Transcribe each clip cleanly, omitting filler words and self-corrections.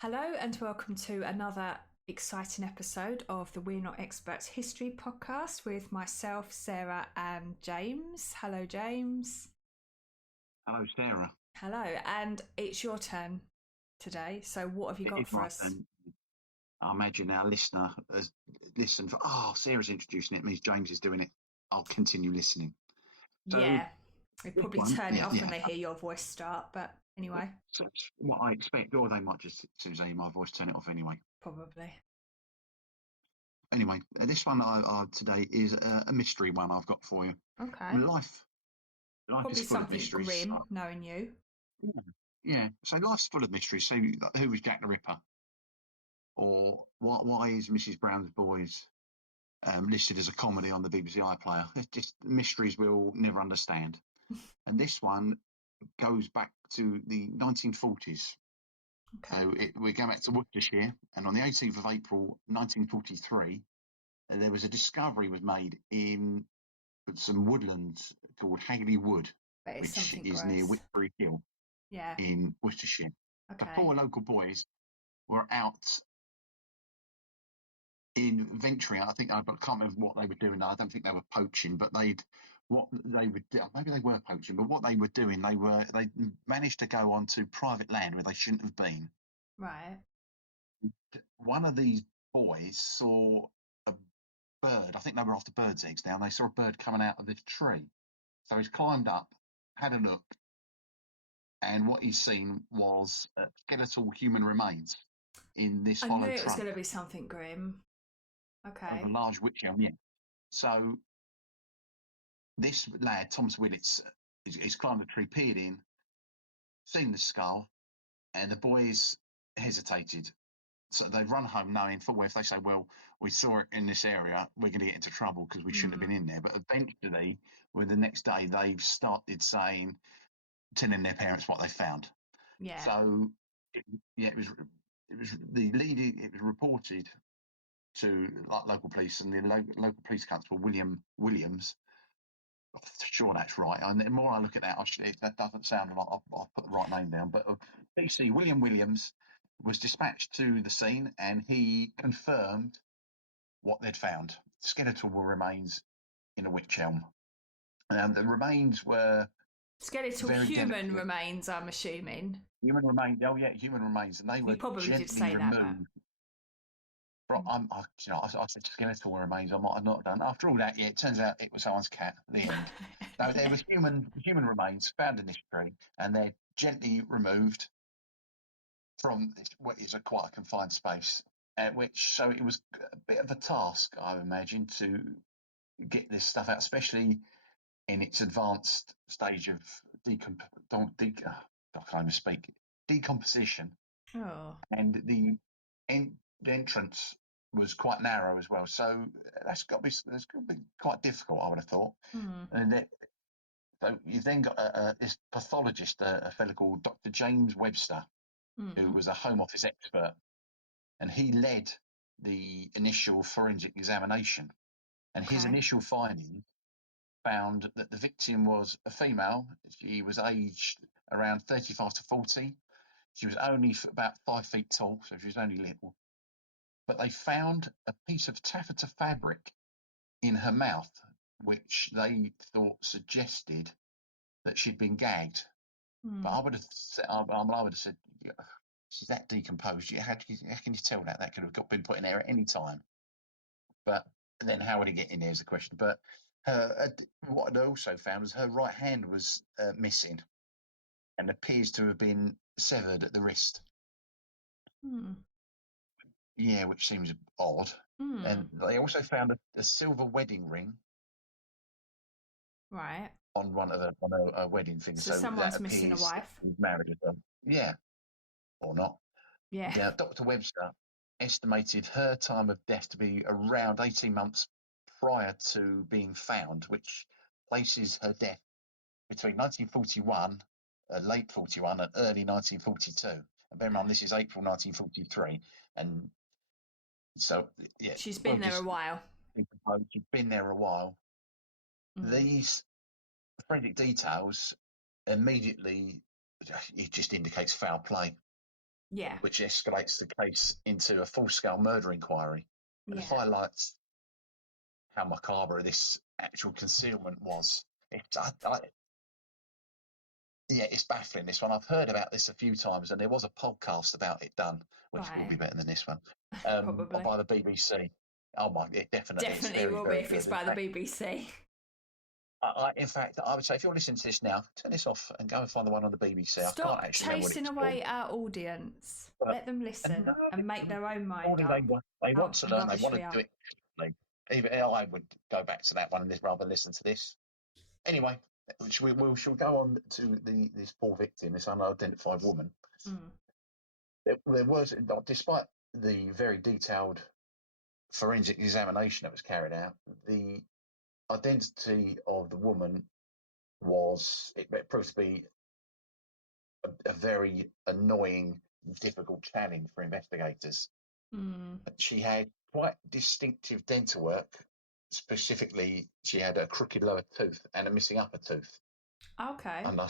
Hello and welcome to another exciting episode of the We're Not Experts History podcast with myself, Sarah, and James. Hello, James. Hello, Sarah. Hello, and it's your turn today. So, what have you It got is for my us? turn. I imagine our listener has listened for, Sarah's introducing it, means James is doing it. I'll continue listening. So, Yeah, they this probably one, turn it yeah, off when yeah. they hear your voice start, but anyway, So that's what I expect, or they might just, as soon as they hear my voice, turn it off anyway. probably. Anyway, this one today is a mystery one I've got for you. Okay. Life is Probably full of something mysteries. grim, knowing you. Yeah, yeah. So life's full of mysteries. So who was Jack the Ripper? Or why is Mrs. Brown's Boys listed as a comedy on the BBC iPlayer? It's just mysteries we'll never understand. And this one goes back to the 1940s. Okay. So we're going back to Worcestershire, and on the 18th of April 1943, there was a discovery was made in some woodlands called Hagley Wood, But it's which something is near gross. Whitbury Hill Yeah. in Worcestershire. The Okay. four local boys were out in venturing. I think I can't remember what they were doing. I don't think they were poaching, but what they would do. Maybe they were poaching, but what they were doing, they managed to go onto private land where they shouldn't have been. Right. One of these boys saw a bird. I think they were after birds' eggs now. And they saw a bird coming out of this tree, so he's climbed up, had a look, and what he's seen was skeletal human remains in this I knew hollow it was going trunk to be something grim. of a Okay. large wych elm. Yeah. So this lad, Thomas Willits, he's climbed the tree, peered in, seen the skull, and the boys hesitated. So they've run home knowing full well if they say, well, we saw it in this area, we're going to get into trouble because we shouldn't have Hmm. been in there. But eventually, with the next day, they've started telling their parents what they found. Yeah. So, yeah, it was the leading, it was reported to like local police, and the local police constable, William Williams, sure that's right. And the more I look at that, that doesn't sound like I've put the right name down. But PC William Williams was dispatched to the scene, and he confirmed what they'd found: skeletal remains in a wych elm. And the remains were Skeletal very human delicate. remains, I'm assuming. Human remains. Oh yeah, human remains, and they You were probably did gently say that, but removed. I said skeletal remains. I might have not done. After all that, yeah, it turns out it was someone's cat. The end. No, there yeah. was human remains found in this tree, and they're gently removed from what is quite a confined space. Which so it was a bit of a task, I imagine, to get this stuff out, especially in its advanced stage of decomp. I can't even speak. Decomposition, Oh. and the entrance was quite narrow as well. So that's got to be quite difficult, I would have thought. Hmm. And so you've then got this pathologist, a fellow called Dr. James Webster, who Hmm. was a Home Office expert, and he led the initial forensic examination. And his Okay. initial findings found that the victim was a female. She was aged around 35 to 40. She was only about 5 feet tall, so she was only little. But they found a piece of taffeta fabric in her mouth, which they thought suggested that she'd been gagged. But Hmm. I would have said, I would have said, yeah, she's that decomposed. How can you tell that? That could have been put in there at any time. But then how would it get in there is the question. But what I also found was her right hand was missing and appears to have been severed at the wrist. Hmm. Yeah, which seems odd. Hmm. And they also found a silver wedding ring Right. on a wedding thing, So so that someone's missing a appears wife. he's married as well. Yeah, or not. Yeah. Now, Dr. Webster estimated her time of death to be around 18 months prior to being found, which places her death between 1941, late 41, and early 1942. And bear in mind, Okay. this is April 1943, and so yeah, She's we'll been there a just while. she's been there a while. Hmm. These forensic details immediately it just indicates foul play. Yeah. which escalates the case into a full-scale murder inquiry and Yeah. highlights how macabre this actual concealment was. It's baffling, this one. I've heard about this a few times, and there was a podcast about it done, which will be Right. better than this one, Probably. by the BBC. Oh my, it definitely. It's Definitely very, will be very if good. it's by the BBC. In fact, I would say if you're listening to this now, turn this off and go and find the one on the BBC. I can't Stop actually remember what chasing it's called. away our audience. But Let them listen and make their own mind they up want, they how want to learn. They rubbish want we to do are. it. Even I would go back to that one and rather listen to this. Anyway, we shall go on to this poor victim, this unidentified woman. Mm. There was, despite the very detailed forensic examination that was carried out, the identity of the woman it proved to be a very annoying, difficult challenge for investigators. Mm. She had quite distinctive dental work. Specifically, she had a crooked lower tooth and a missing upper tooth. Okay. And I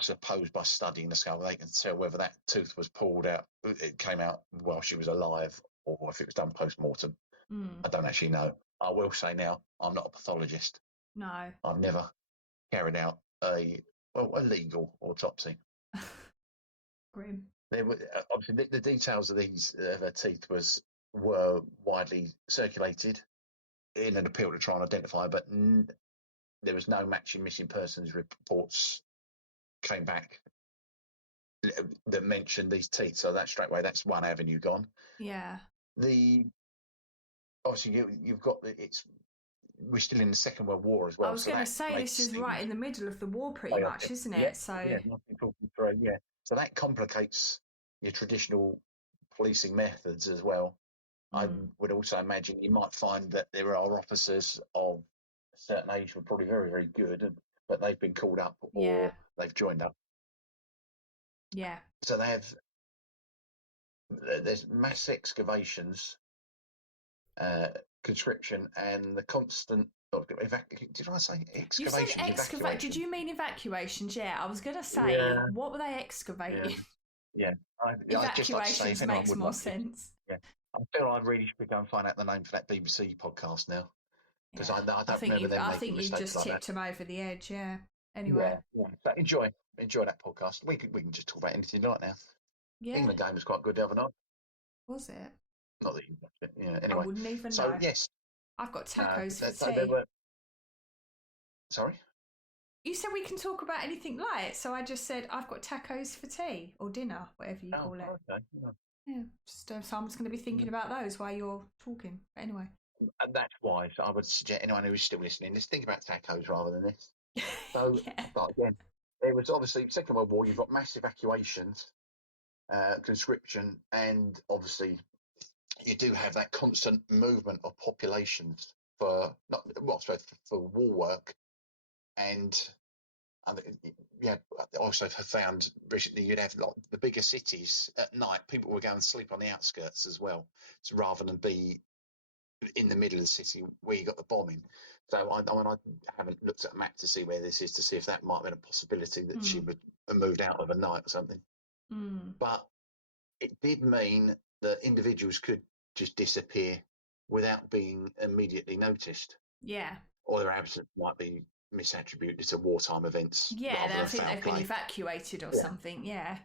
suppose by studying the skull, they can tell whether that tooth was pulled out, it came out while she was alive, or if it was done post-mortem. Mm. I don't actually know. I will say now, I'm not a pathologist. No. I've never carried out a legal autopsy. Grim. There were obviously the details of her teeth were widely circulated in an appeal to try and identify, but there was no matching missing persons reports came back that mentioned these teeth. So that straight away, that's one avenue gone. Yeah. Obviously you've got we're still in the Second World War as well. I was going to say this is right in the middle of the war, pretty much, isn't it? So 1943, yeah. So that complicates your traditional policing methods as well. I would also imagine you might find that there are officers of a certain age who are probably very, very good, but they've been called up or they've joined up. Yeah. So there's mass excavations, conscription, and the constant. Did I say excavations? You said excavate. Did you mean evacuations? Yeah, I was going to say, what were they excavating? Yeah. Evacuations makes more sense. Yeah. I feel I really should go and find out the name for that BBC podcast now, because I don't remember them making mistakes like that. You just tipped them over the edge, yeah. Anyway. Yeah. So enjoy that podcast. We can just talk about anything like now. Yeah. England game was quite good the other night. Was it? Not that you watched it. Yeah. Anyway. I wouldn't even know. So yes. I've got tacos for tea. Sorry? You said we can talk about anything light, so I just said I've got tacos for tea or dinner, whatever you call it. Okay. Yeah, so I'm just going to be thinking about those while you're talking. But anyway. And that's why I would suggest anyone who is still listening, just think about tacos rather than this. So, but again, there was obviously Second World War. You've got mass evacuations, conscription, and obviously you do have that constant movement of populations for war work, and also have found recently you'd have the bigger cities at night. People were going to sleep on the outskirts as well, so rather than be in the middle of the city where you got the bombing. So I haven't looked at a map to see where this is to see if that might have been a possibility that she would have moved out of a night or something. But it did mean that individuals could just disappear without being immediately noticed. Yeah. Or their absence might be misattributed to wartime events. Yeah, I think they've been evacuated or something. Yeah.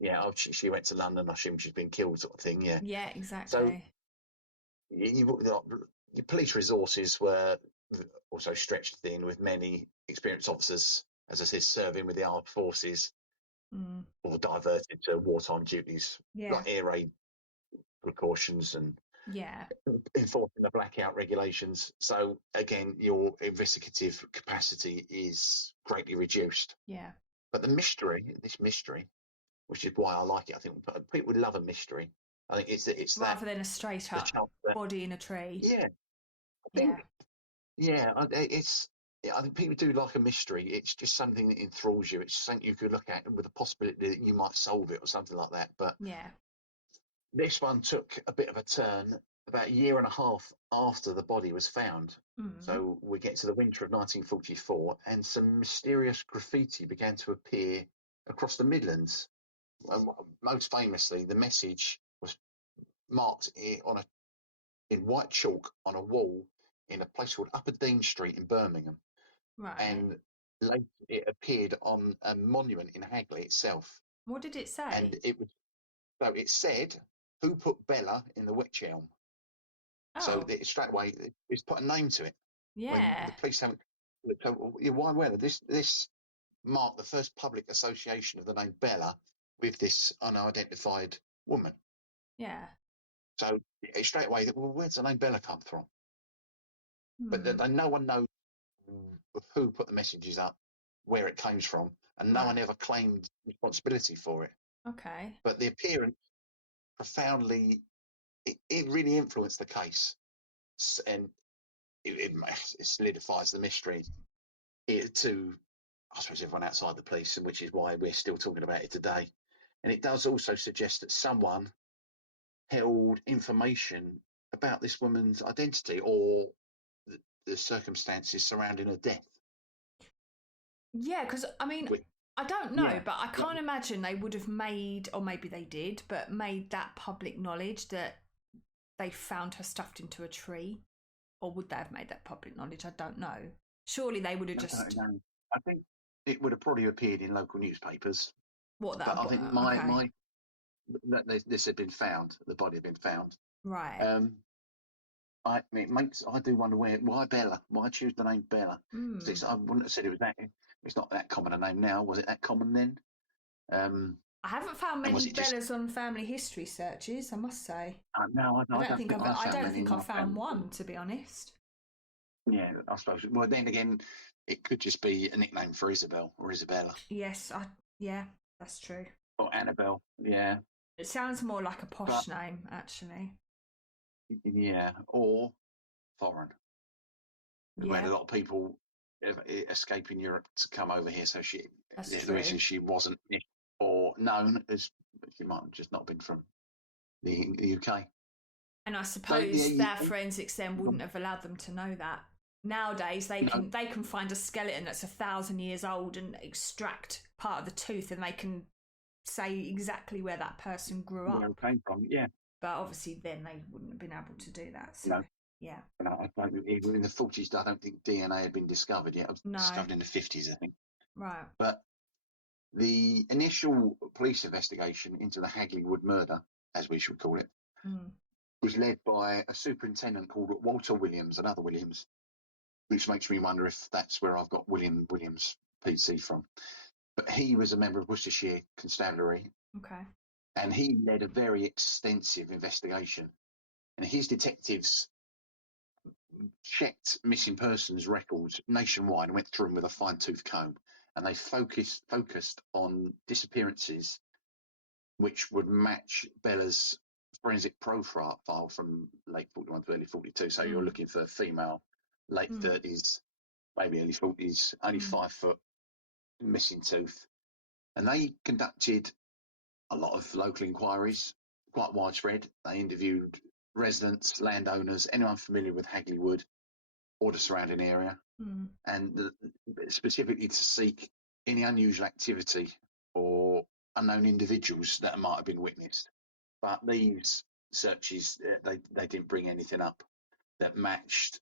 Yeah. She went to London. I assume she's been killed, sort of thing. Yeah. Yeah, exactly. So your police resources were also stretched thin, with many experienced officers, as I said, serving with the armed forces or diverted to wartime duties, like air raid precautions and enforcing the blackout regulations. So again, your investigative capacity is greatly reduced. Yeah. But this mystery, which is why I like it, I think people would love a mystery. I think it's rather than a straight up body in a tree. Yeah. I think I think people do like a mystery. It's just something that enthralls you. It's something you could look at with the possibility that you might solve it or something like that. But this one took a bit of a turn about a year and a half after the body was found. So we get to the winter of 1944, and some mysterious graffiti began to appear across the Midlands, most famously, the message was marked in white chalk on a wall in a place called Upper Dean Street in Birmingham, Right. and later it appeared on a monument in Hagley itself. What did it say? And it said, "Who put Bella in the Wych Elm?" So straight away, it's put a name to it. When Yeah. the police haven't. So why? Well, this marked the first public association of the name Bella with this unidentified woman. Yeah. So straight away, well, where's the name Bella come from? But Hmm. no one knows who put the messages up, where it came from, and no Right. one ever claimed responsibility for it. Okay. But the appearance profoundly, it really influenced the case, and it solidifies the mystery to, I suppose, everyone outside the police, and which is why we're still talking about it today. And it does also suggest that someone held information about this woman's identity or the circumstances surrounding her death. Yeah, because I mean, Which, I don't know, yeah, but I can't imagine they would have made, or maybe they did, but made that public knowledge that they found her stuffed into a tree. Or would they have made that public knowledge? I don't know. Surely they would have just. I think it would have probably appeared in local newspapers. What But that? I think Okay. this had been found, the body had been found. Right. I do wonder why Bella? Why choose the name Bella? Mm. I wouldn't have said it was that. It's not that common a name now. Was it that common then? I haven't found And was many it just? Bellas on family history searches, I must say. No, I don't think I I found don't many in think my I've found family. one, to be honest. Yeah, I suppose. Well, then again, it could just be a nickname for Isabel or Isabella Yes, yeah, that's true. or Annabelle. Yeah, It sounds more like a but posh name, actually. yeah, or foreign. We had Yeah, a lot of people escaping Europe to come over here, so that's the true. reason she wasn't or known as she might have just not been from the UK. And I So suppose their forensics then wouldn't have allowed them to know that. Nowadays, no, they can find a skeleton that's 1,000 years old and extract part of the tooth, and they can say exactly where that person grew where it up. came from, yeah. But obviously, then they wouldn't have been able to do that. So, No, yeah, I don't, even in the 40s, I don't think DNA had been discovered yet. It was no, discovered in the 50s, I think. right, But the initial police investigation into the Hagley Wood murder, as we should call it, mm. was led by a superintendent called Walter Williams, another Williams, which makes me wonder if that's where I've got William Williams PC from. But he was a member of Worcestershire Constabulary, Okay, and he led a very extensive investigation. And his detectives checked missing persons records nationwide and went through them with a fine-tooth comb. And they focused on disappearances which would match Bella's forensic profile from late 41 to early 42. So you're looking for a female, late 30s, maybe early 40s, only 5 foot, missing tooth. And they conducted a lot of local inquiries, quite widespread. They interviewed residents, landowners, anyone familiar with Hagley Wood or the surrounding area, and specifically to seek any unusual activity or unknown individuals that might have been witnessed. But these searches, they didn't bring anything up that matched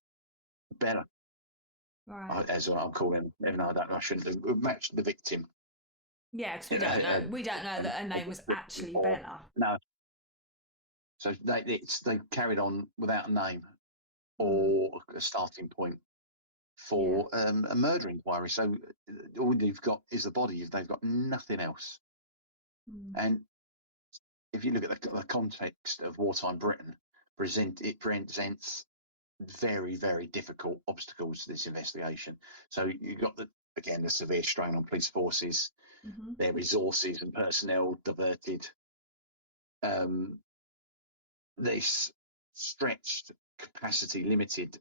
Bella, right. as I'm calling, even though I shouldn't have matched the victim. Yeah, because we don't know that her name was actually Bella. No, so they carried on without a name or a starting point Yeah. for a murder inquiry. So all they've got is the body. They've got nothing else. And if you look at the context of wartime Britain, it presents very, very difficult obstacles to this investigation. So you've got the severe strain on police forces, their resources and personnel diverted. This stretched capacity limited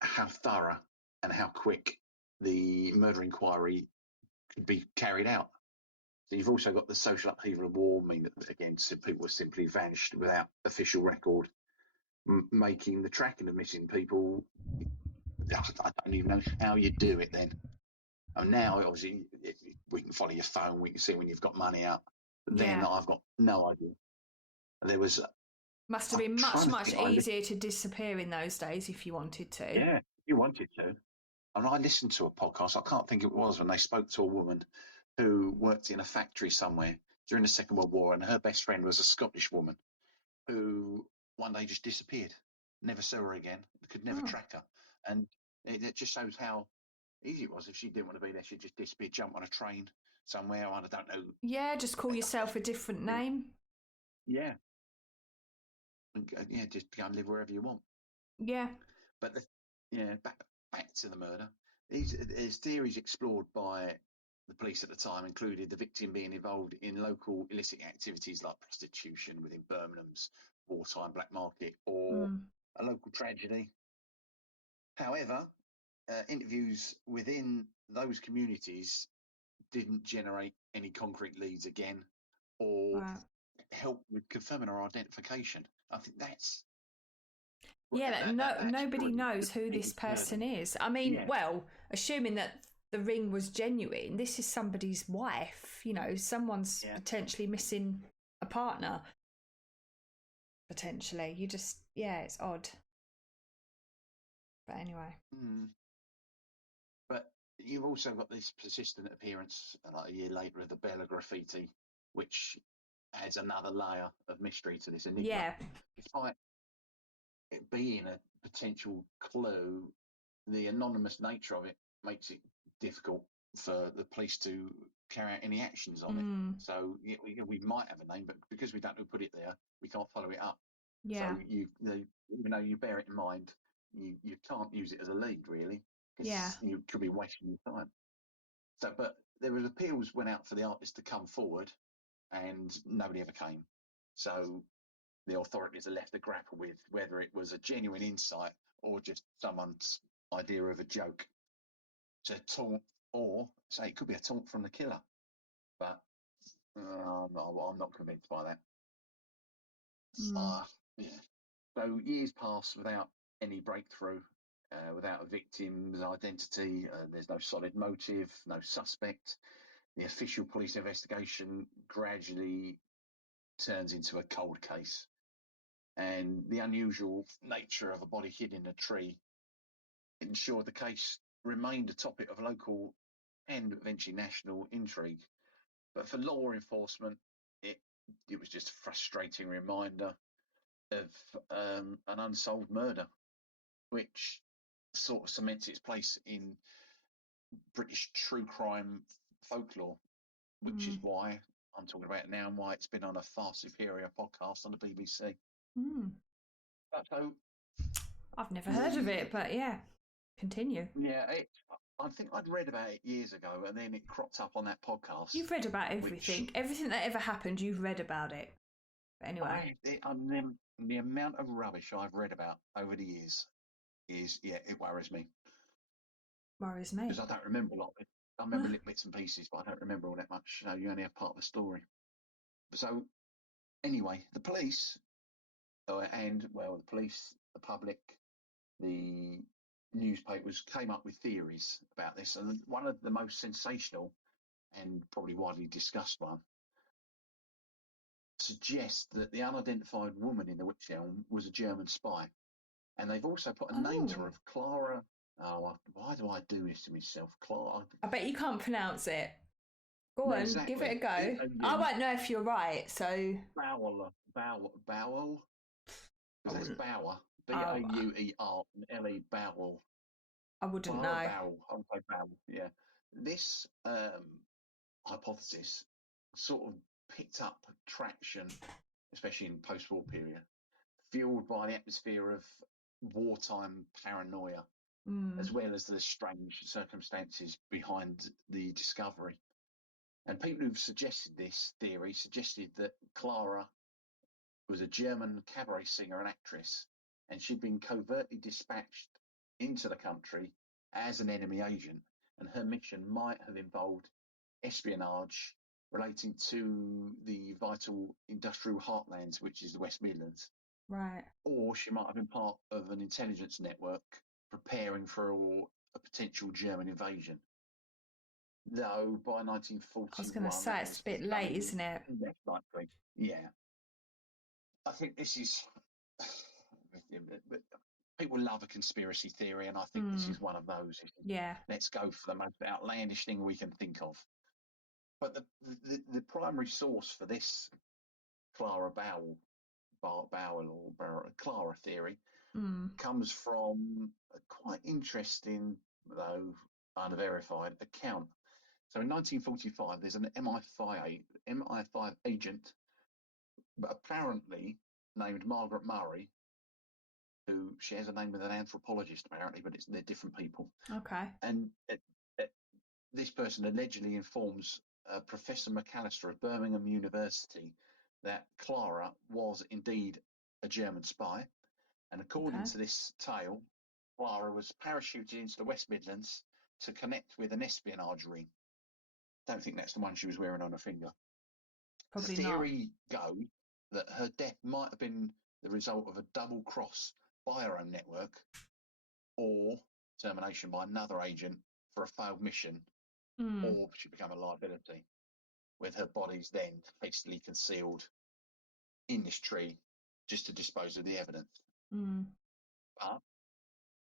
how thorough and how quick the murder inquiry could be carried out. So you've also got the social upheaval of war, mean that again, people simply vanished without official record, making the tracking of missing people. I don't even know how you do it then. And now, obviously, we can follow your phone. We can see when you've got money out. then Yeah. I've got no idea. There was. Must have I'm been much, trying to much think. easier to disappear in those days if you wanted to. Yeah, if you wanted to. And I listened to a podcast. I can't think it was when they spoke to a woman who worked in a factory somewhere during the Second World War, and her best friend was a Scottish woman who one day just disappeared. Never saw her again. Could never Oh. track her. And it just shows how easy it was. If she didn't want to be there, she'd just disappear, jump on a train somewhere. I don't know. Yeah, just call yourself a different name. Yeah. And, yeah, just go and live wherever you want. Yeah. But back to the murder. These theories explored by the police at the time included the victim being involved in local illicit activities like prostitution within Birmingham's wartime black market or a local tragedy. However, interviews within those communities didn't generate any concrete leads again or help with confirming our identification. I think that's nobody really knows the who this biggest person murder. is. I mean, Yeah. well, assuming that the ring was genuine, this is somebody's wife. You know, someone's potentially missing a partner. Potentially. You just, it's odd. But anyway. But you've also got this persistent appearance like a year later of the Bella graffiti, which adds another layer of mystery to this enigma. Yeah. Despite it being a potential clue, the anonymous nature of it makes it difficult for the police to carry out any actions on it. So we might have a name, but because we don't know who put it there, we can't follow it up. Yeah. So even though you bear it in mind, you can't use it as a lead really, because you could be wasting your time. So, but there was appeals went out for the artist to come forward, and nobody ever came. So the authorities are left to grapple with whether it was a genuine insight or just someone's idea of a joke to taunt, or say it could be a taunt from the killer. But I'm not convinced by that. Yeah. So years pass without any breakthrough, without a victim's identity. There's no solid motive, no suspect. The official police investigation gradually turns into a cold case. And the unusual nature of a body hidden in a tree ensured the case remained a topic of local and eventually national intrigue. But for law enforcement, it was just a frustrating reminder of an unsolved murder, which sort of cements its place in British true crime folklore, which is why I'm talking about it now and why it's been on a far superior podcast on the BBC. So, I've never heard of it, but continue. Yeah, I think I'd read about it years ago, and then it cropped up on that podcast. You've read about everything. Everything that ever happened, you've read about it. But anyway. The amount of rubbish I've read about over the years it worries me. Worries me. Because I don't remember a lot of it. I remember little bits and pieces, but I don't remember all that much. You only have part of the story. So, anyway, the police, the police, the public, the newspapers came up with theories about this, and one of the most sensational and probably widely discussed one suggests that the unidentified woman in the Wych Elm was a German spy, and they've also put a name to her of Clara. Oh, why do I do this to myself, Clara? I bet you can't pronounce it. Go on, exactly. give it a go. I won't know if you're right, so. Bowell. Because that's Bauer. Bauer and L-E Bowell. I wouldn't know. Bowell. I would say Bowell. Yeah. This hypothesis sort of picked up traction, especially in post-war period, fueled by the atmosphere of wartime paranoia, as well as the strange circumstances behind the discovery. And people who've suggested this theory suggested that Clara was a German cabaret singer and actress, and she'd been covertly dispatched into the country as an enemy agent, and her mission might have involved espionage relating to the vital industrial heartlands, which is the West Midlands. Right. Or she might have been part of an intelligence network preparing for a potential German invasion. No, by 1941. I was going to say it's a bit late, isn't it? Less likely. Yeah. I think this is. People love a conspiracy theory, and I think this is one of those. Yeah. Let's go for the most outlandish thing we can think of. But the primary source for this Clara Bowell or Clara theory comes from a quite interesting, though unverified, account. So in 1945, there's an MI5 agent, but apparently named Margaret Murray, who shares a name with an anthropologist, apparently, but they're different people. Okay. And this person allegedly informs Professor McAllister of Birmingham University that Clara was indeed a German spy. And according to this tale, Clara was parachuted into the West Midlands to connect with an espionage ring. Don't think that's the one she was wearing on her finger. Probably the theory goes that her death might have been the result of a double cross by her own network or termination by another agent for a failed mission, or she became a liability, with her bodies then hastily concealed in this tree just to dispose of the evidence. But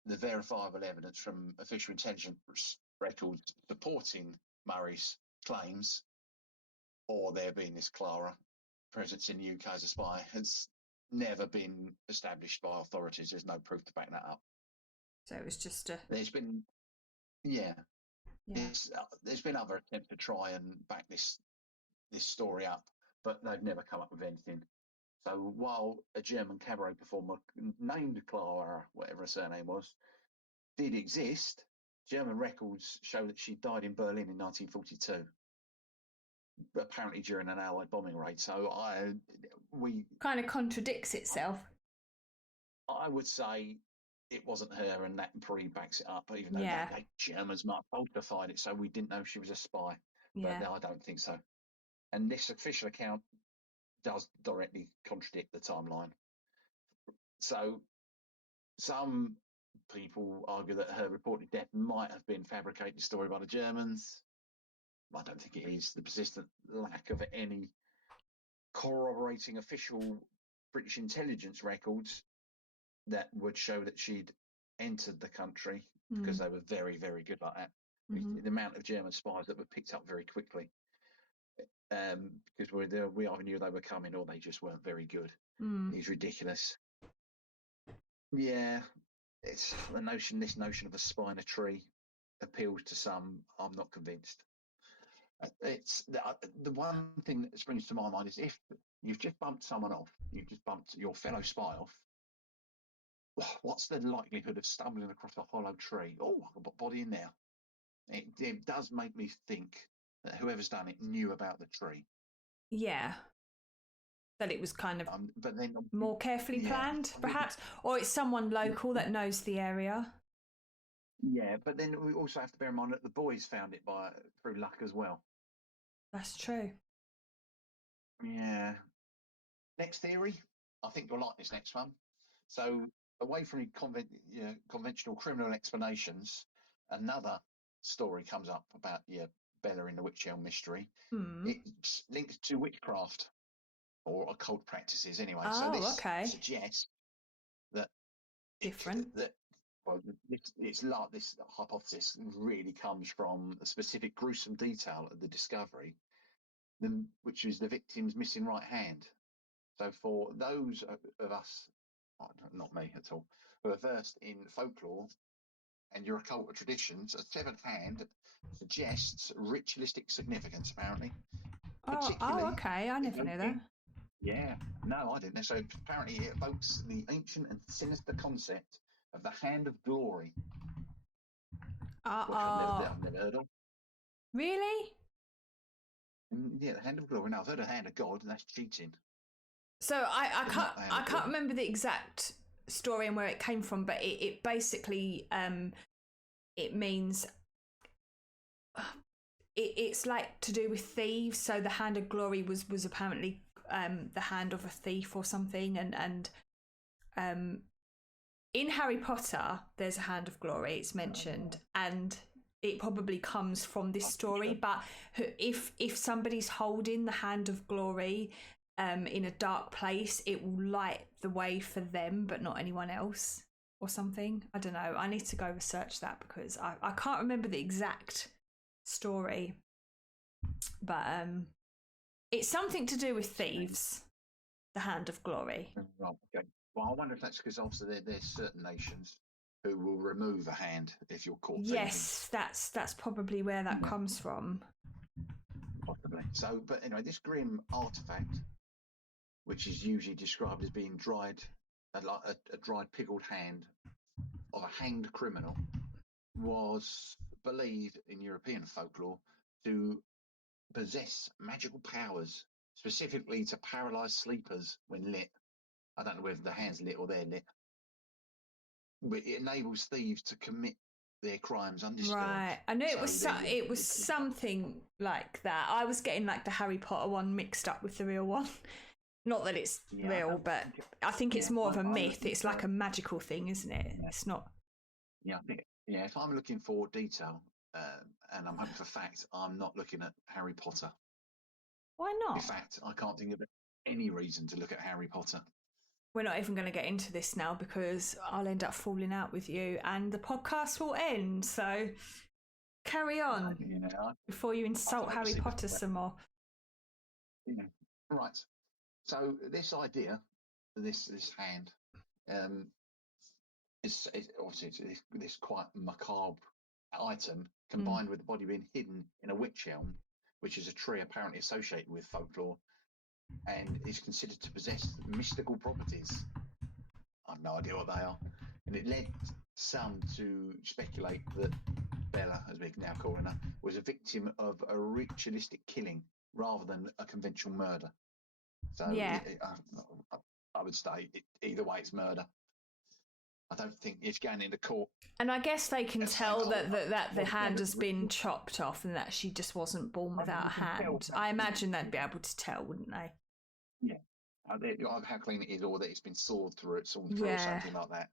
the verifiable evidence from official intelligence records supporting Murray's claims, or there being this Clara presence in the UK as a spy, has never been established by authorities. There's no proof to back that up. So it was just a. There's been, there's been other attempts to try and back this story up, but they've never come up with anything. So while a German cabaret performer named Clara, whatever her surname was, did exist, German records show that she died in Berlin in 1942, apparently during an Allied bombing raid. So we kind of contradicts itself. I would say it wasn't her, and that probably backs it up. Even though the Germans might have falsified it, so we didn't know she was a spy. But no, I don't think so. And this official account does directly contradict the timeline. So some people argue that her reported death might have been fabricated story by the Germans. I don't think it is. The persistent lack of any corroborating official British intelligence records that would show that she'd entered the country, because they were very, very good like that. The amount of German spies that were picked up very quickly, because we either knew they were coming or they just weren't very good. It's ridiculous. Yeah, it's this notion of a spy in a tree appeals to some. I'm not convinced. It's the one thing that springs to my mind is if you've just bumped someone off, you've just bumped your fellow spy off, what's the likelihood of stumbling across a hollow tree? Oh, I've got a body in there. It does make me think that whoever's done it knew about the tree. Yeah. That it was kind of but then, more carefully planned, perhaps? Or it's someone local that knows the area. Yeah, but then we also have to bear in mind that the boys found it through luck as well. That's true. Yeah. Next theory. I think you'll like this next one. So, away from conventional criminal explanations, another story comes up about Bella in the Wych Elm mystery. It's linked to witchcraft or occult practices, anyway. Oh, so this suggests that different. It's like this hypothesis really comes from a specific gruesome detail of the discovery, which is the victim's missing right hand. So for those of us, not me at all, who are versed in folklore and your occult traditions, a severed hand suggests ritualistic significance, apparently. Oh, okay. I never knew that. Yeah, no, I didn't. So apparently it evokes the ancient and sinister concept of the Hand of Glory, which I've never heard of. Really? Yeah, the Hand of Glory. Now I've heard of Hand of God, and that's cheating. So I can't remember the exact story and where it came from, but it basically it means it's like to do with thieves. So the Hand of Glory was apparently the hand of a thief or something, and in Harry Potter there's a Hand of Glory, it's mentioned, and it probably comes from this story. But if somebody's holding the hand of glory in a dark place, it will light the way for them, but not anyone else, or something. I don't know. I need to go research that because I can't remember the exact story. But it's something to do with thieves, the hand of glory. Right, okay. Well, I wonder if that's because obviously there's certain nations who will remove a hand if you're caught thieving. Yes, that's probably where that comes from. Possibly. So, but anyway, this grim artifact, which is usually described as being dried, like a dried pickled hand of a hanged criminal, was believed in European folklore to possess magical powers, specifically to paralyze sleepers when lit. I don't know whether the hand's lit or they're lit. But it enables thieves to commit their crimes undisturbed. Right, I knew it was something like that. I was getting like the Harry Potter one mixed up with the real one. Not that it's real, but I think it's more of a myth. It's like a magical thing, isn't it? Yeah. It's not. Yeah, I think. Yeah, if I'm looking for detail and I'm hoping for fact, I'm not looking at Harry Potter. Why not? In fact, I can't think of any reason to look at Harry Potter. We're not even going to get into this now because I'll end up falling out with you and the podcast will end. So carry on before you insult Harry Potter some more. Yeah. Right. So this idea, this hand, is obviously this quite macabre item combined with the body being hidden in a wych elm, which is a tree apparently associated with folklore and is considered to possess mystical properties. I have no idea what they are. And it led some to speculate that Bella, as we're now calling her, was a victim of a ritualistic killing rather than a conventional murder. So yeah. I would say either way it's murder. I don't think it's going into court. And I guess they can tell that the hand has been chopped off and that she just wasn't born without a hand. I imagine they'd be able to tell, wouldn't they? Yeah. How clean it is, or that it's been sawed through or something like that.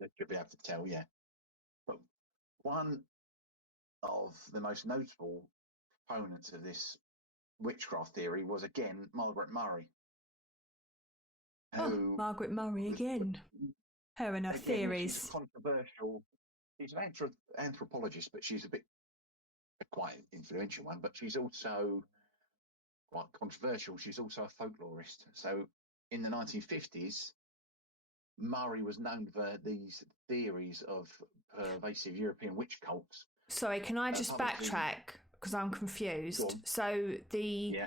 They should be able to tell, yeah. But one of the most notable proponents of this witchcraft theory was, again, Margaret Murray. Margaret Murray again. Her and her theories. She's controversial. She's an anthropologist, but she's a quite influential one. But she's also quite controversial. She's also a folklorist. So in the 1950s, Murray was known for these theories of pervasive European witch cults. Sorry, can I just backtrack because I'm confused? So the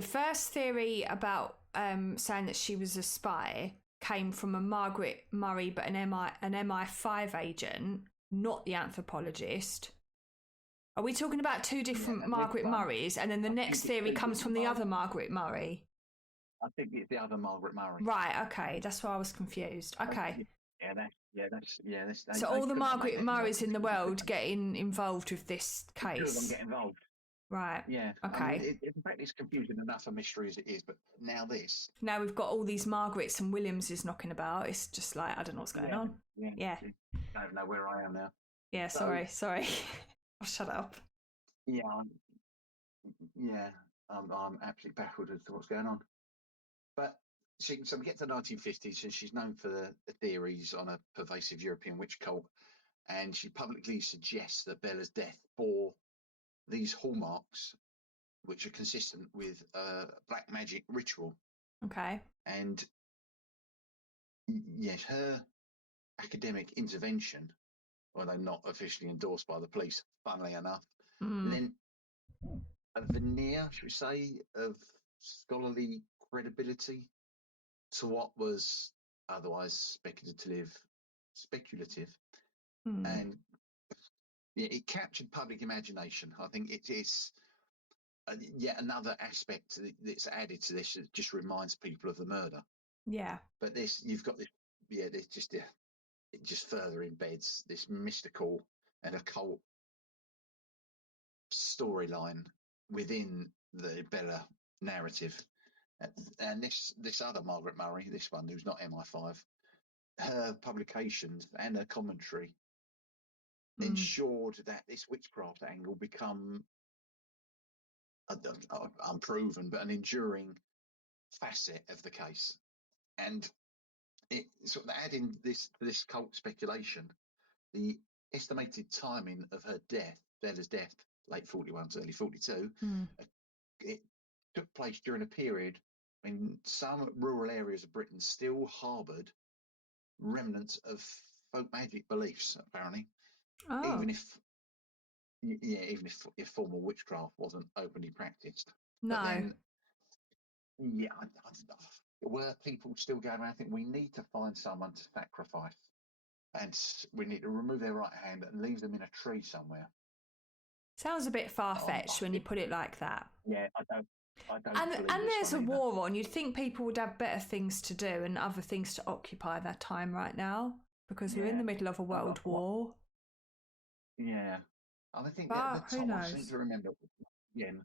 first theory about saying that she was a spy came from a Margaret Murray, but an MI5 agent, not the anthropologist. Are we talking about two different Margaret Murrays? And then the next theory comes from the other Margaret Murray? I think it's the other Margaret Murray. Right, okay. That's why I was confused. Okay. That's so all the Margaret Murrays in the world getting involved with this case? Two of them get involved. Right. Yeah. Okay. I mean, in fact, it's confusing enough a mystery as it is, but now Now we've got all these Margarets and Williamses knocking about. It's just like, I don't know what's going on. Yeah. I don't know where I am now. Yeah, sorry. I'll shut up. Yeah. I'm absolutely baffled as to what's going on. But so we get to the 1950s, and she's known for the theories on a pervasive European witch cult, and she publicly suggests that Bella's death bore these hallmarks, which are consistent with black magic ritual. Okay. And yes, her academic intervention, although not officially endorsed by the police, funnily enough, lent a veneer, should we say, of scholarly credibility to what was otherwise speculative. And it captured public imagination. I think it is yet another aspect that's added to this that just reminds people of the murder. Yeah. But you've got this, it just further embeds this mystical and occult storyline within the Bella narrative. And this other Margaret Murray, this one who's not MI5, her publications and her commentary ensured that this witchcraft angle become unproven, but an enduring facet of the case. And it sort of adding this cult speculation, the estimated timing of her death, Bella's death, late 41 to early 42, it took place during a period when some rural areas of Britain still harboured remnants of folk magic beliefs, apparently. Oh. Even if formal witchcraft wasn't openly practiced. No. But then, yeah, were people still going around thinking we need to find someone to sacrifice, and we need to remove their right hand and leave them in a tree somewhere? Sounds a bit far-fetched when you put it like that. Yeah, I don't and there's a war on. You'd think people would have better things to do and other things to occupy their time right now, because we're in the middle of a world war. Yeah. I think but at the who time, I knows? seem to remember again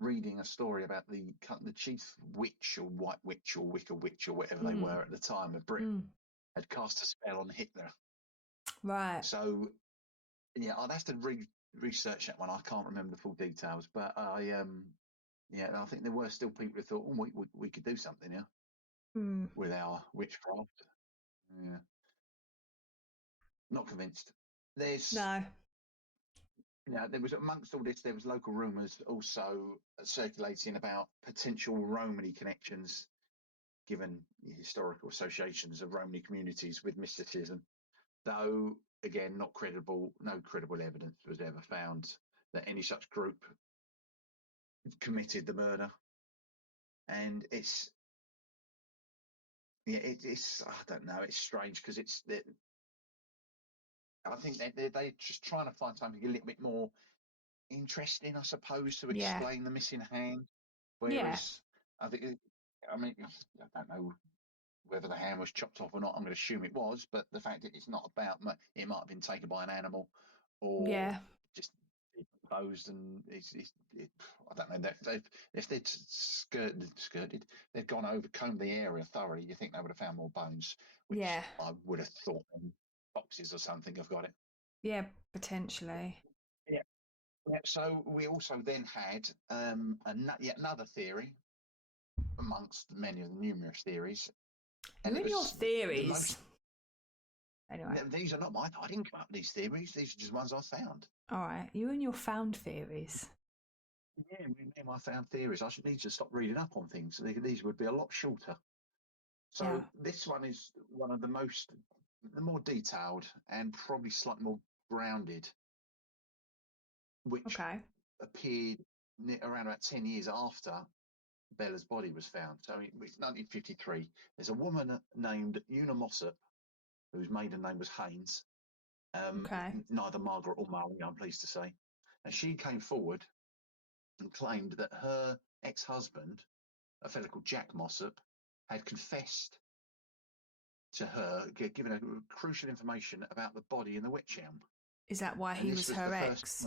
reading a story about the chief witch or white witch or wicker witch or whatever they were at the time of Britain had cast a spell on Hitler. Right. So, yeah, I'd have to research that one. I can't remember the full details, but I think there were still people who thought, oh, we could do something here with our witchcraft. Yeah. Not convinced. There was amongst all this, there was local rumours also circulating about potential Romany connections, given historical associations of Romany communities with mysticism. Though, again, not credible. No credible evidence was ever found that any such group committed the murder. And it's I don't know. It's strange because I think they're just trying to find something a little bit more interesting, I suppose, to explain the missing hand. Whereas I don't know whether the hand was chopped off or not. I'm going to assume it was, but the fact that it's not about it might have been taken by an animal or just decomposed, and I don't know. If they'd skirted, they'd gone over, combed the area thoroughly, you think they would have found more bones, which I would have thought boxes or something have got it. Yeah, potentially. Yeah. So we also then had yet another theory amongst many of the numerous theories. And your theories. Anyway, these are not mine. I didn't come up with these theories. These are just ones I found. All right, you and your found theories. Yeah, me and my found theories. I should need to stop reading up on things. These would be a lot shorter. So this one is one of the more detailed and probably slightly more grounded, which appeared around about 10 years after Bella's body was found. So it was 1953. There's a woman named Una Mossop, whose maiden name was Haynes. Neither Margaret or Mary, I'm pleased to say. And she came forward and claimed that her ex-husband, a fellow called Jack Mossop, had confessed to her, given her crucial information about the body in the Wych Elm. Is that why he was her ex?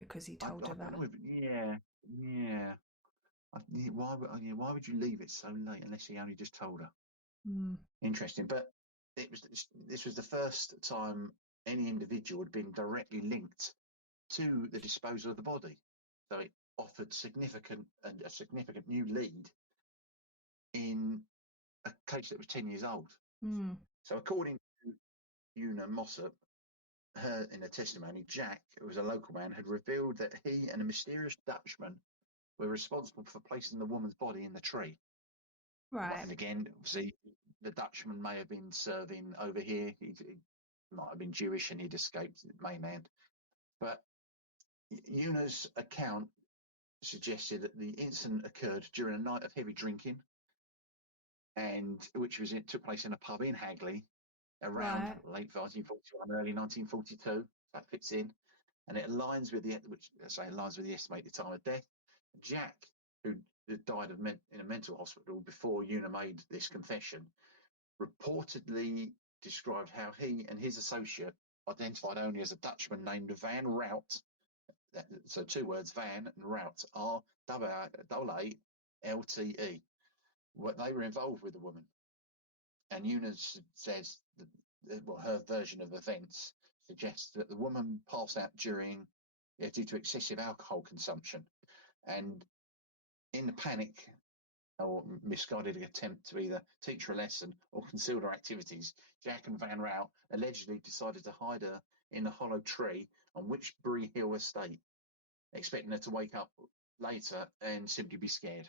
Because he told her that. Why would you leave it so late unless he only just told her? Interesting, but this was the first time any individual had been directly linked to the disposal of the body, so it offered a significant new lead in a case that was 10 years old. So according to Una Mossop, in a testimony, Jack, who was a local man, had revealed that he and a mysterious Dutchman were responsible for placing the woman's body in the tree. Right. And again, obviously, the Dutchman may have been serving over here. He might have been Jewish and he'd escaped the mainland. But Una's account suggested that the incident occurred during a night of heavy drinking, and took place in a pub in Hagley around late 1941, early 1942. That fits in, and it aligns with the estimated time of death. Jack, who died in a mental hospital before Una made this confession, reportedly described how he and his associate, identified only as a Dutchman named Van Rout, so two words, Van and Rout, RAALTE, what they were involved with the woman. And Una says that, her version of events suggests that the woman passed out due to excessive alcohol consumption, and in the panic or misguided attempt to either teach her a lesson or conceal her activities, Jack and Van Rout allegedly decided to hide her in a hollow tree on Witchbury Hill estate, expecting her to wake up later and simply be scared.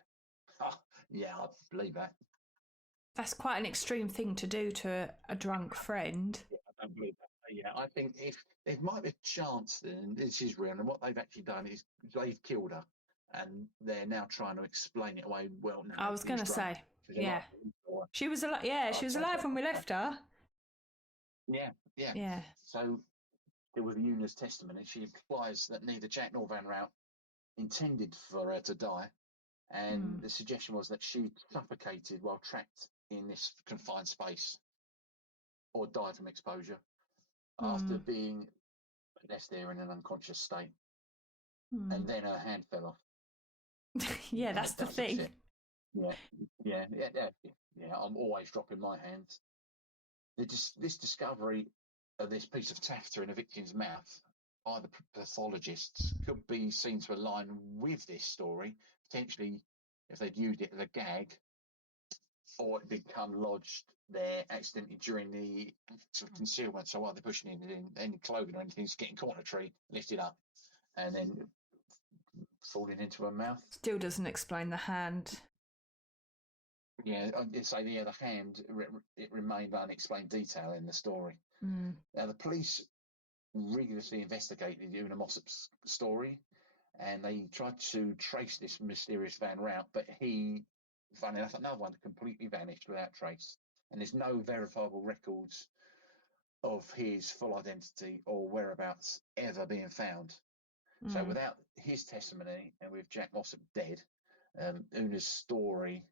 Yeah, I believe that. That's quite an extreme thing to do to a drunk friend. Yeah, I don't believe that. Yeah, I think if there might be a chance that this is real, and what they've actually done is they've killed her, and they're now trying to explain it away. Well, no, I was going to say, yeah. She was alive. Yeah, she was alive when we left her. Yeah, yeah. Yeah. So, with Una's testimony, she implies that neither Jack nor Van Rout intended for her to die, and the suggestion was that she suffocated while trapped in this confined space, or died from exposure after being left there in an unconscious state, and then her hand fell off. Yeah, that's the thing. Yeah. I'm always dropping my hands. This discovery of this piece of taffeta in a victim's mouth by the pathologists could be seen to align with this story, potentially if they'd used it as a gag or it become lodged there accidentally during the act of concealment. So while they're pushing in any clothing or anything, it's getting caught in a tree, lifted up, and then falling into her mouth. Still doesn't explain the hand. Yeah, I'd say the hand, it remained unexplained detail in the story. Now, the police rigorously investigated Una Mossop's story, and they tried to trace this mysterious Van Rout, but he, funny enough, another one completely vanished without trace. And there's no verifiable records of his full identity or whereabouts ever being found. So without his testimony and with Jack Mossop dead, Una's story,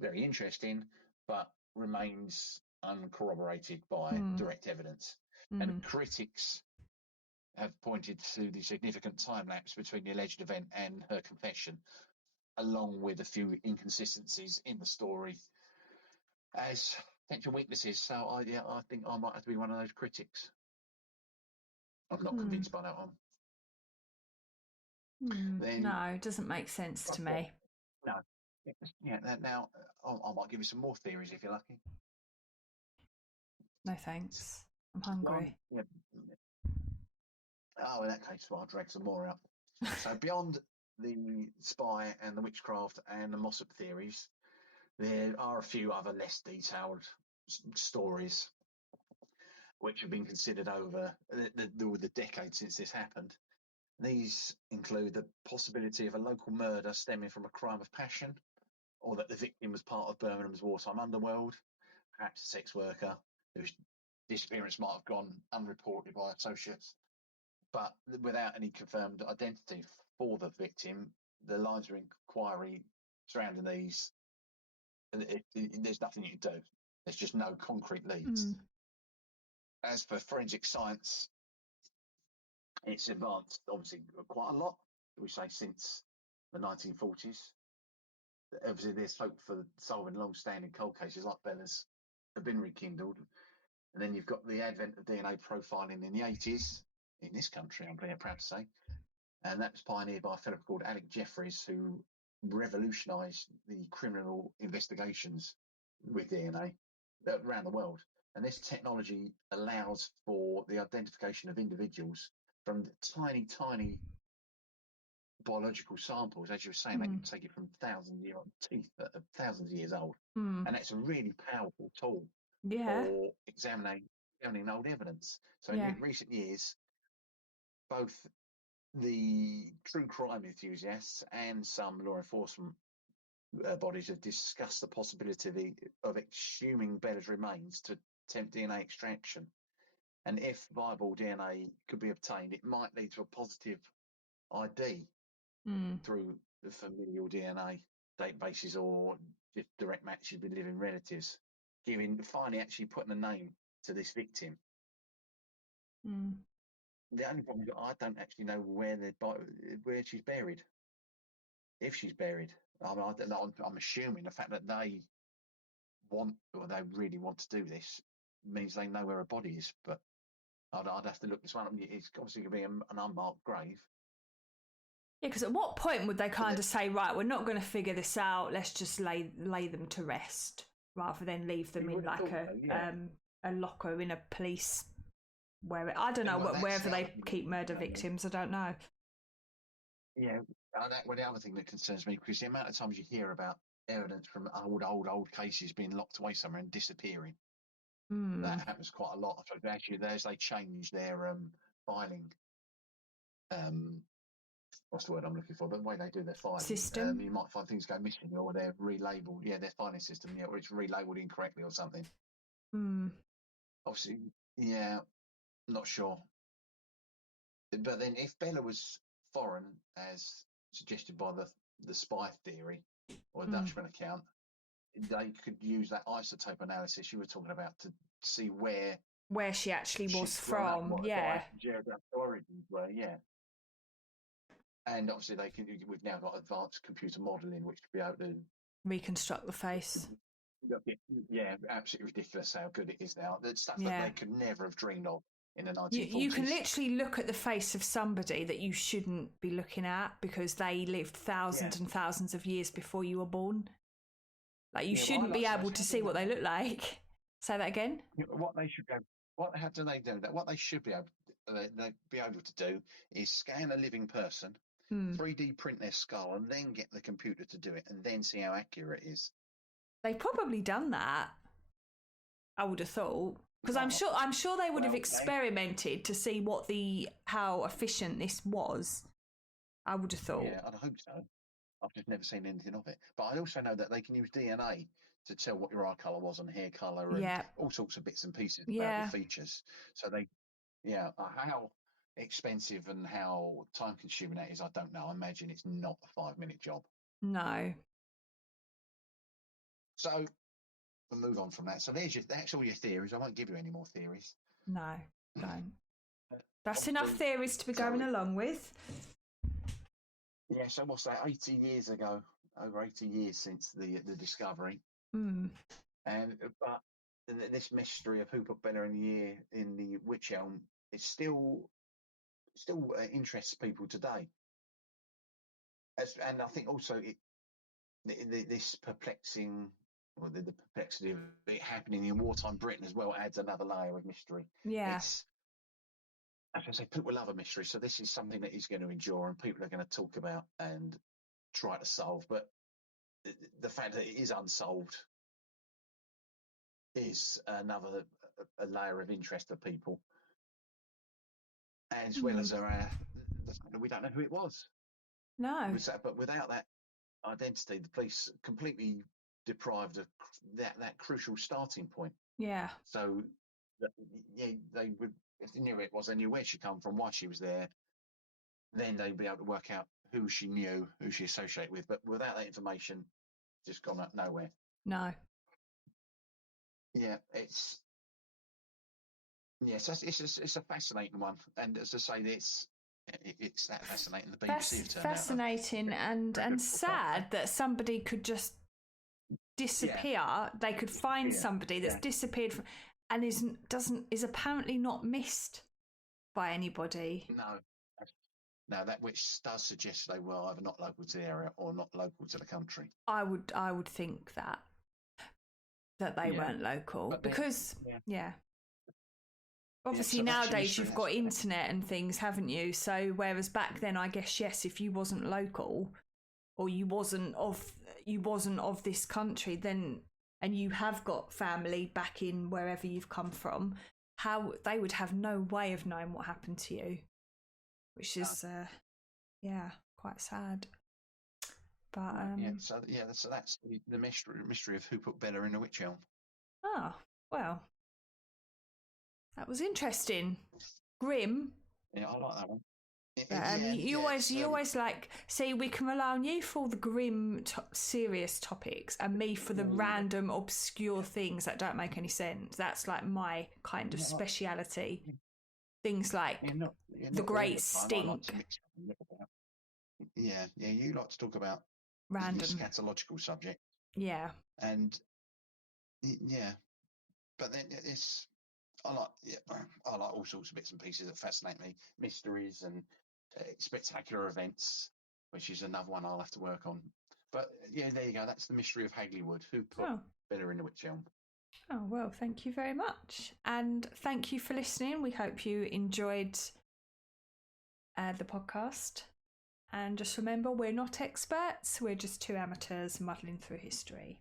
very interesting, but remains uncorroborated by direct evidence. And critics have pointed to the significant time lapse between the alleged event and her confession, along with a few inconsistencies in the story as potential weaknesses. So I think I might have to be one of those critics. I'm not convinced by that one. No, it doesn't make sense to me. No. Yeah. Now I might give you some more theories if you're lucky. No thanks. I'm hungry. Oh, in that case, I'll drag some more out. So beyond the spy and the witchcraft and the Mossop theories, there are a few other less detailed stories which have been considered over the decades since this happened. These include the possibility of a local murder stemming from a crime of passion, or that the victim was part of Birmingham's wartime underworld, perhaps a sex worker whose disappearance might have gone unreported by associates. But without any confirmed identity for the victim, the lines of inquiry surrounding these, there's nothing you can do. There's just no concrete leads. As for forensic science, it's advanced, obviously, quite a lot, we say, since the 1940s. Obviously, there's hope for solving long-standing cold cases like Bella's have been rekindled. And then you've got the advent of DNA profiling in the 80s, in this country, I'm very proud to say. And that was pioneered by a fellow called Alec Jeffreys, who revolutionised the criminal investigations with DNA around the world. And this technology allows for the identification of individuals from tiny, tiny biological samples. As you were saying, they can take it from thousands-year-old teeth that are thousands of years old. And that's a really powerful tool for examining old evidence. So in recent years, both the true crime enthusiasts and some law enforcement bodies have discussed the possibility of exhuming Bella's remains to attempt DNA extraction. And if viable DNA could be obtained, it might lead to a positive ID through the familial DNA databases or just direct matches with living relatives, finally actually putting a name to this victim. The only problem is I don't actually know where she's buried. If she's buried, I'm assuming the fact that they really want to do this means they know where her body is, but I'd have to look this one up. It's obviously going to be an unmarked grave. Yeah, because at what point would they kind then- of say, right, we're not going to figure this out, let's just lay them to rest, rather than leave them You in would have like thought so, yeah. a locker in a police, where I don't know, Well, that's wherever the they other thing keep that murder concerns me. victims, I don't know. Yeah, well, the other thing that concerns me, because the amount of times you hear about evidence from old cases being locked away somewhere and disappearing, that happens quite a lot. So actually, as they change their filing, what's the word I'm looking for? The way they do their filing System. you might find things go missing, or they're relabeled. Yeah, their filing system, yeah, or it's relabeled incorrectly or something. Obviously, yeah, not sure. But then, if Bella was foreign, as suggested by the spy theory or the Dutchman account, they could use that isotope analysis you were talking about to see where she actually she'd was grown up, from, what yeah. her geographic origins were, yeah. And obviously, we've now got advanced computer modelling, which could be able to Reconstruct the face. Yeah, absolutely ridiculous how good it is now. That's stuff that Yeah. they could never have dreamed of in the 1940s. You can literally look at the face of somebody that you shouldn't be looking at because they lived thousands and thousands of years before you were born. Like, you shouldn't be able to see what they look like. Say that again? What they should go. How do they do that? What they should be able to do is scan a living person, 3D print their skull, and then get the computer to do it, and then see how accurate it is. They've probably done that, I would have thought, because I'm sure they would have experimented to see how efficient this was. I would have thought. Yeah, I'd hope so. I've just never seen anything of it. But I also know that they can use DNA to tell what your eye colour was and hair colour and all sorts of bits and pieces about your features. So how expensive and how time consuming that is, I don't know. I imagine it's not a 5-minute job. No. So we'll move on from that. So that's all your theories. I won't give you any more theories. No, don't. That's enough theories to be going along with. Yeah, so what's that? 80 years ago, over 80 years since the discovery. But this mystery of who put Bella in the Wych Elm is still interests people today. And I think also this perplexing, or the perplexity of it happening in wartime Britain as well adds another layer of mystery. Yeah. As I say, people love a mystery, so this is something that is going to endure and people are going to talk about and try to solve. But the fact that it is unsolved is another a layer of interest for people, as well as the fact that we don't know who it was. No. But without that identity, the police completely deprived of that crucial starting point. Yeah. So they would, if they knew it was, they knew where she come from, why she was there. Then they'd be able to work out who she knew, who she associated with. But without that information, just gone up nowhere. No. Yeah, it's a fascinating one, and as I say, it's that fascinating. The BBC have turned fascinating and sad that somebody could just disappear. Yeah. They could find somebody that's disappeared and is apparently not missed by anybody. No, that which does suggest they were either not local to the area or not local to the country. I would think that they weren't local, but because obviously nowadays you've got internet and things, haven't you? So whereas back then, I guess yes, if you wasn't local or you wasn't of this country, then and you have got family back in wherever you've come from, how they would have no way of knowing what happened to you, which is quite sad. But so that's the mystery of who put Bella in a Wych Elm. Oh, well, that was interesting. Grim. Yeah, I like that one. You always like, see, we can rely on you for all the grim, serious topics, and me for the random, obscure things that don't make any sense. That's like my kind of speciality. Things like the Great Stink. Yeah, you like to talk about random scatological subject. Yeah, and but then it's. I like all sorts of bits and pieces that fascinate me, mysteries and spectacular events, which is another one I'll have to work on. But yeah, there you go. That's the mystery of Hagleywood. Who put Oh. Bella in the Wych Elm? Oh, well, thank you very much. And thank you for listening. We hope you enjoyed the podcast. And just remember, we're not experts, we're just two amateurs muddling through history.